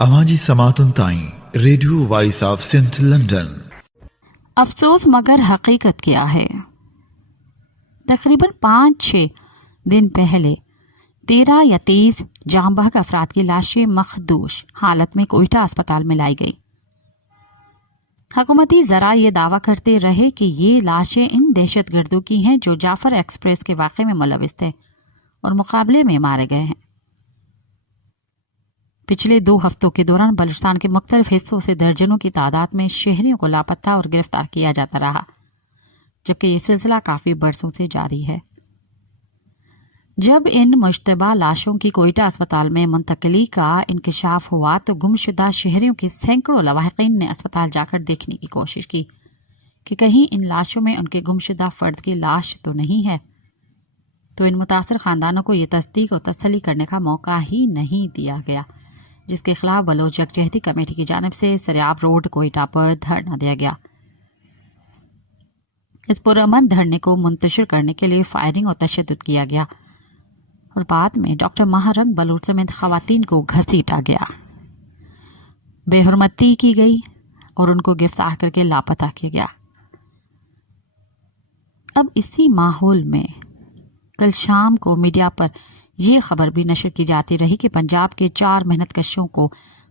आवाजी समातुन ताईं radio voice of Sindh London. अफसोस मगर हकीकत क्या है। तकरीबन 5-6 दिन पहले 13 या 23 जाम बहक अफराद की लाशें मखदूश हालत में कोयटा अस्पताल में लाई गई। हुकूमती जरा ये दावा करते रहे कि ये लाशें इन दहशतगर्दों की हैं जो जाफर एक्सप्रेस के वाक़े में मुलविस थे और मुकाबले में मारे गए हैं। पिछले 2 हफ्तों के दौरान बलूचिस्तान के मुख्तलिफ हिस्सों से दर्जनों की तादाद में शहरियों को लापता और गिरफ्तार किया जाता रहा, जबकि ये सिलसिला काफ़ी बरसों से जारी है। जब इन मुश्तबा लाशों की कोयटा अस्पताल में मुंतकली का इंकशाफ हुआ तो गुमशुदा शहरियों के सैकड़ों लवाहिकीन ने अस्पताल जाकर देखने की कोशिश की कि कहीं इन लाशों में उनके गुमशुदा फर्द की लाश तो नहीं है। तो इन मुतासर खानदानों को ये तस्दीक और तसल्ली करने का मौका ही नहीं दिया गया, जिसके खिलाफ बलोच यकजहती कमेटी की जानिब से सरियाब रोड कोयटा पर धरना दिया गया। इस पुरअमन धरने को मुंतशिर करने के लिए फायरिंग और तशद्दुद किया गया और बाद में डॉक्टर महारंग बलूच समेत खवातीन को घसीटा गया, बेहुरमती की गई और उनको गिरफ्तार करके लापता किया गया। अब इसी माहौल में कल शाम को मीडिया पर यह खबर भी नशर की जाती रही कि पंजाब के 4 मेहनतकशों को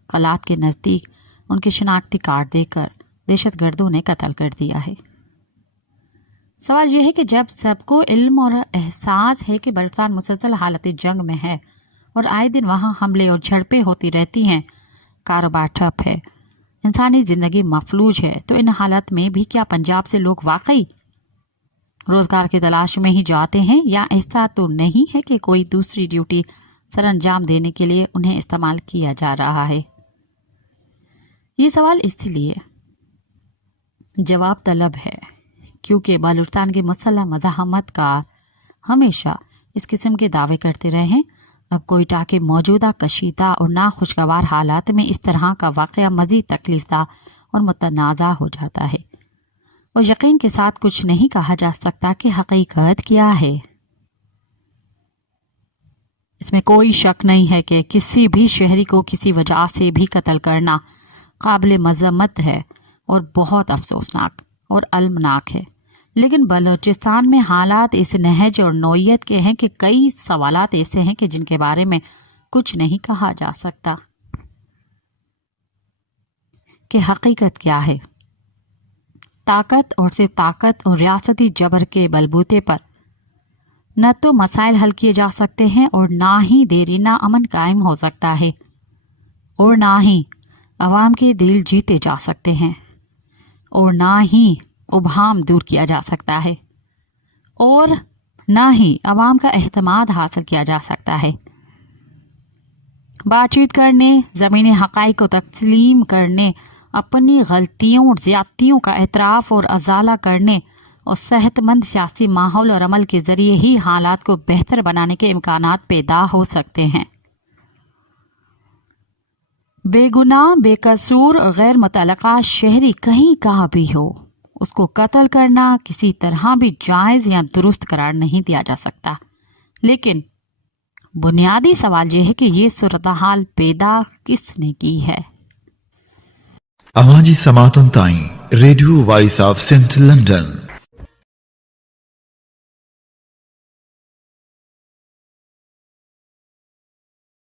कलात के नज़दीक उनके शनाख्ती कार्ड देकर दहशतगर्दों ने कत्ल कर दिया है। सवाल यह है कि जब सबको इल्म और एहसास है कि बलूचिस्तान मुसलसल हालत जंग में है और आए दिन वहाँ हमले और झड़पें होती रहती हैं, कारोबार ठप है, इंसानी ज़िंदगी मफलूज है, तो इन हालत में भी क्या पंजाब से लोग वाकई रोजगार की तलाश में ही जाते हैं, या ऐसा तो नहीं है कि कोई दूसरी ड्यूटी सर अंजाम देने के लिए उन्हें इस्तेमाल किया जा रहा है। ये सवाल इसलिए जवाब तलब है क्योंकि बलूचिस्तान के मुसल्लह मज़ाहमत का हमेशा इस किस्म के दावे करते रहे हैं। अब कोयटा के मौजूदा कशीदा और नाखुशगवार हालात में इस तरह का वाक़या मज़ीद तकलीफदा और मुतनाज़ा हो जाता है और यकीन के साथ कुछ नहीं कहा जा सकता कि हकीकत क्या है। इसमें कोई शक नहीं है कि किसी भी शहरी को किसी वजह से भी कत्ल करना काबिल मज़म्मत है और बहुत अफसोसनाक और अलमनाक है, लेकिन बलूचिस्तान में हालात इस नहज और नौयत के हैं कि कई सवालात ऐसे हैं कि जिनके बारे में कुछ नहीं कहा जा सकता कि हकीकत क्या है। ताकत और सिर्फ ताकत और रियासती जबर के बलबूते पर न तो मसाइल हल किए जा सकते हैं और ना ही देरीना अमन कायम हो सकता है और ना ही अवाम के दिल जीते जा सकते हैं और ना ही उभाम दूर किया जा सकता है और ना ही अवाम का एहतमाद हासिल किया जा सकता है। बातचीत करने, ज़मीनी हक़ाइक़ को तस्लीम करने, अपनी गलतियों और ज़्यादतियों का एतराफ़ और अज़ाला करने और सेहतमंद सियासी माहौल और अमल के ज़रिए ही हालात को बेहतर बनाने के इम्कानात पैदा हो सकते हैं। बेगुनाह, बेकसूर और गैर मुतल्लका शहरी कहीं का भी हो, उसको कत्ल करना किसी तरह भी जायज़ या दुरुस्त करार नहीं दिया जा सकता। लेकिन बुनियादी सवाल यह है कि ये सूरत हाल पैदा किसने की है। आवाजी समातुन ताईं radio voice of Sindh London.